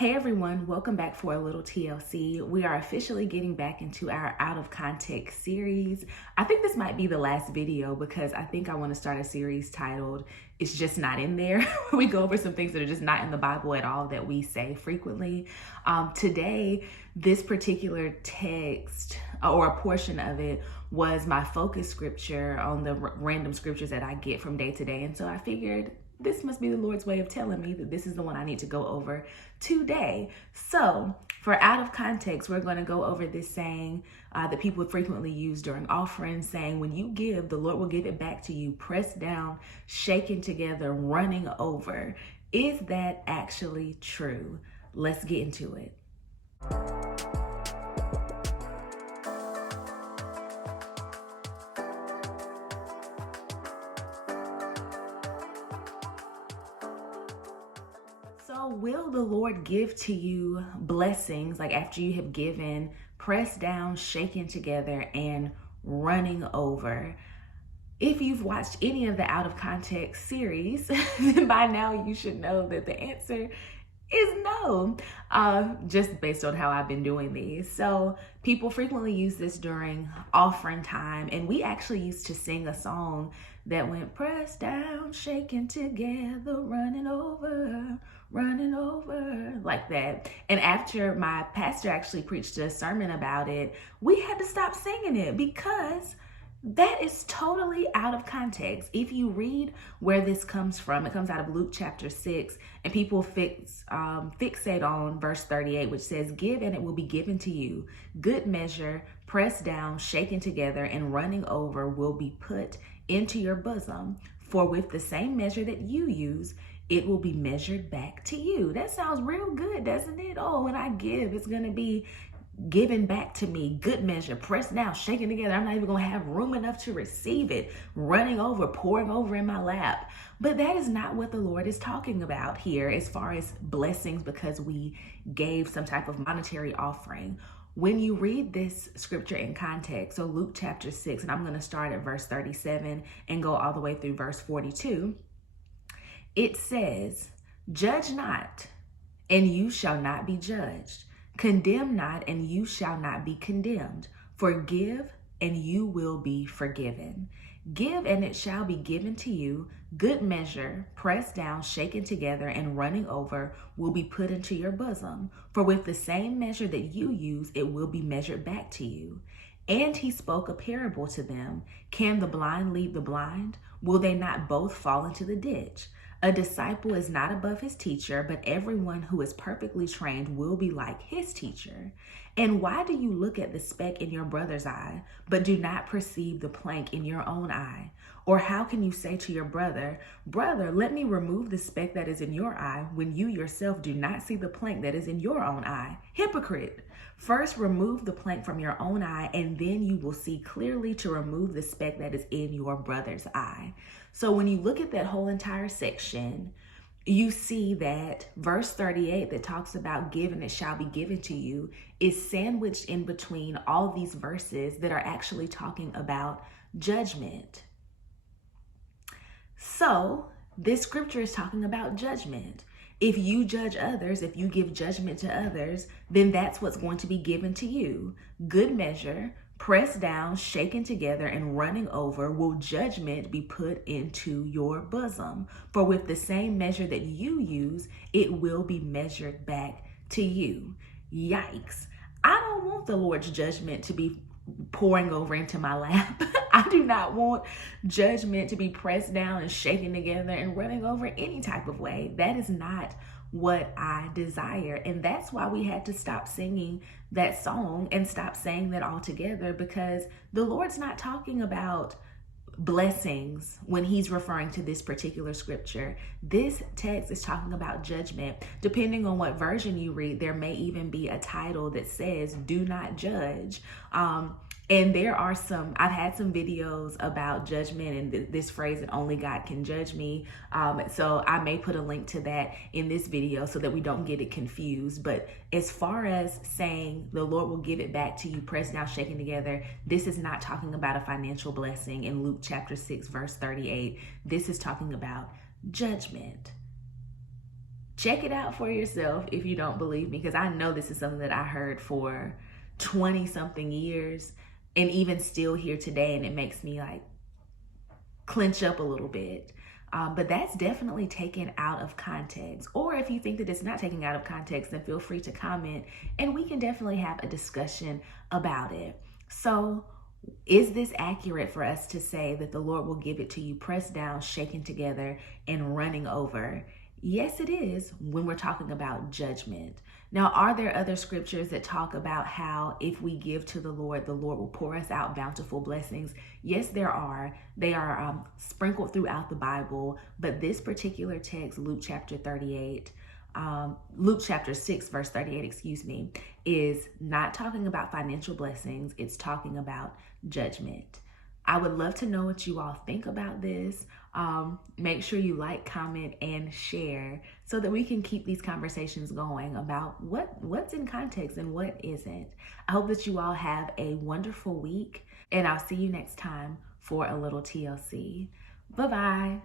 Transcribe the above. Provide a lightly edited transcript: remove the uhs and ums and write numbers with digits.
Hey everyone, welcome back for a little TLC. We are officially getting back into our out of context series. I think this might be the last video because I think I want to start a series titled It's Just Not in There. We go over some things that are just not in the Bible at all that we say frequently. Today, this particular text or a portion of it was my focus scripture on the random scriptures that I get from day to day. And so I figured this must be the Lord's way of telling me that this is the one I need to go over today. So for out of context, we're going to go over this saying that people frequently use during offerings, saying, when you give, the Lord will give it back to you, pressed down, shaken together, running over. Is that actually true? Let's get into it. So will the Lord give to you blessings like after you have given, pressed down, shaken together, and running over? If you've watched any of the Out of Context series, then by now you should know that the answer is no, just based on how I've been doing these. So people frequently use this during offering time, and we actually used to sing a song that went pressed down, shaken together, running over, like that. And after my pastor actually preached a sermon about it, we had to stop singing it because that is totally out of context. If you read where this comes from, it comes out of Luke chapter 6, and people fixate on verse 38, which says, "Give and it will be given to you. Good measure, pressed down, shaken together, and running over will be put into your bosom. For with the same measure that you use, it will be measured back to you." That sounds real good, doesn't it? Oh, when I give, it's going to be given back to me, good measure, pressed down, shaken together. I'm not even going to have room enough to receive it, running over, pouring over in my lap. But that is not what the Lord is talking about here as far as blessings because we gave some type of monetary offering. When you read this scripture in context, so Luke chapter 6, and I'm going to start at verse 37 and go all the way through verse 42, it says, "Judge not, and you shall not be judged. Condemn not, and you shall not be condemned. Forgive, and you will be forgiven. Give, and it shall be given to you. Good measure, pressed down, shaken together, and running over will be put into your bosom. For with the same measure that you use, it will be measured back to you." And he spoke a parable to them. "Can the blind lead the blind? Will they not both fall into the ditch? A disciple is not above his teacher, but everyone who is perfectly trained will be like his teacher. And why do you look at the speck in your brother's eye, but do not perceive the plank in your own eye? Or how can you say to your brother, 'Brother, let me remove the speck that is in your eye,' when you yourself do not see the plank that is in your own eye? Hypocrite! First remove the plank from your own eye, and then you will see clearly to remove the speck that is in your brother's eye." So when you look at that whole entire section, you see that verse 38 that talks about give and it shall be given to you is sandwiched in between all these verses that are actually talking about judgment. So this scripture is talking about judgment. If you judge others, if you give judgment to others, then that's what's going to be given to you. Good measure, pressed down, shaken together, and running over will judgment be put into your bosom. For with the same measure that you use, it will be measured back to you. Yikes. I don't want the Lord's judgment to be pouring over into my lap. I do not want judgment to be pressed down and shaken together and running over any type of way. That is not what I desire. And that's why we had to stop singing that song and stop saying that altogether, because the Lord's not talking about blessings when he's referring to this particular scripture. This text is talking about judgment. Depending on what version you read, there may even be a title that says "Do not judge." And there are I've had some videos about judgment and this phrase that only God can judge me. So I may put a link to that in this video so that we don't get it confused. But as far as saying the Lord will give it back to you, pressed down, shaken together, this is not talking about a financial blessing in Luke chapter 6, verse 38. This is talking about judgment. Check it out for yourself if you don't believe me, because I know this is something that I heard for 20 something years and even still here today, and it makes me like clench up a little bit. But that's definitely taken out of context. Or if you think that it's not taken out of context, then feel free to comment and we can definitely have a discussion about it. So, is this accurate for us to say that the Lord will give it to you pressed down, shaken together, and running over? Yes, it is when we're talking about judgment. Now, are there other scriptures that talk about how if we give to the Lord will pour us out bountiful blessings? Yes, there are. They are sprinkled throughout the Bible, but this particular text, Luke chapter 6, verse 38, is not talking about financial blessings. It's talking about judgment. I would love to know what you all think about this. Make sure you like, comment, and share so that we can keep these conversations going about what's in context and what isn't. I hope that you all have a wonderful week, and I'll see you next time for a little TLC. Bye-bye.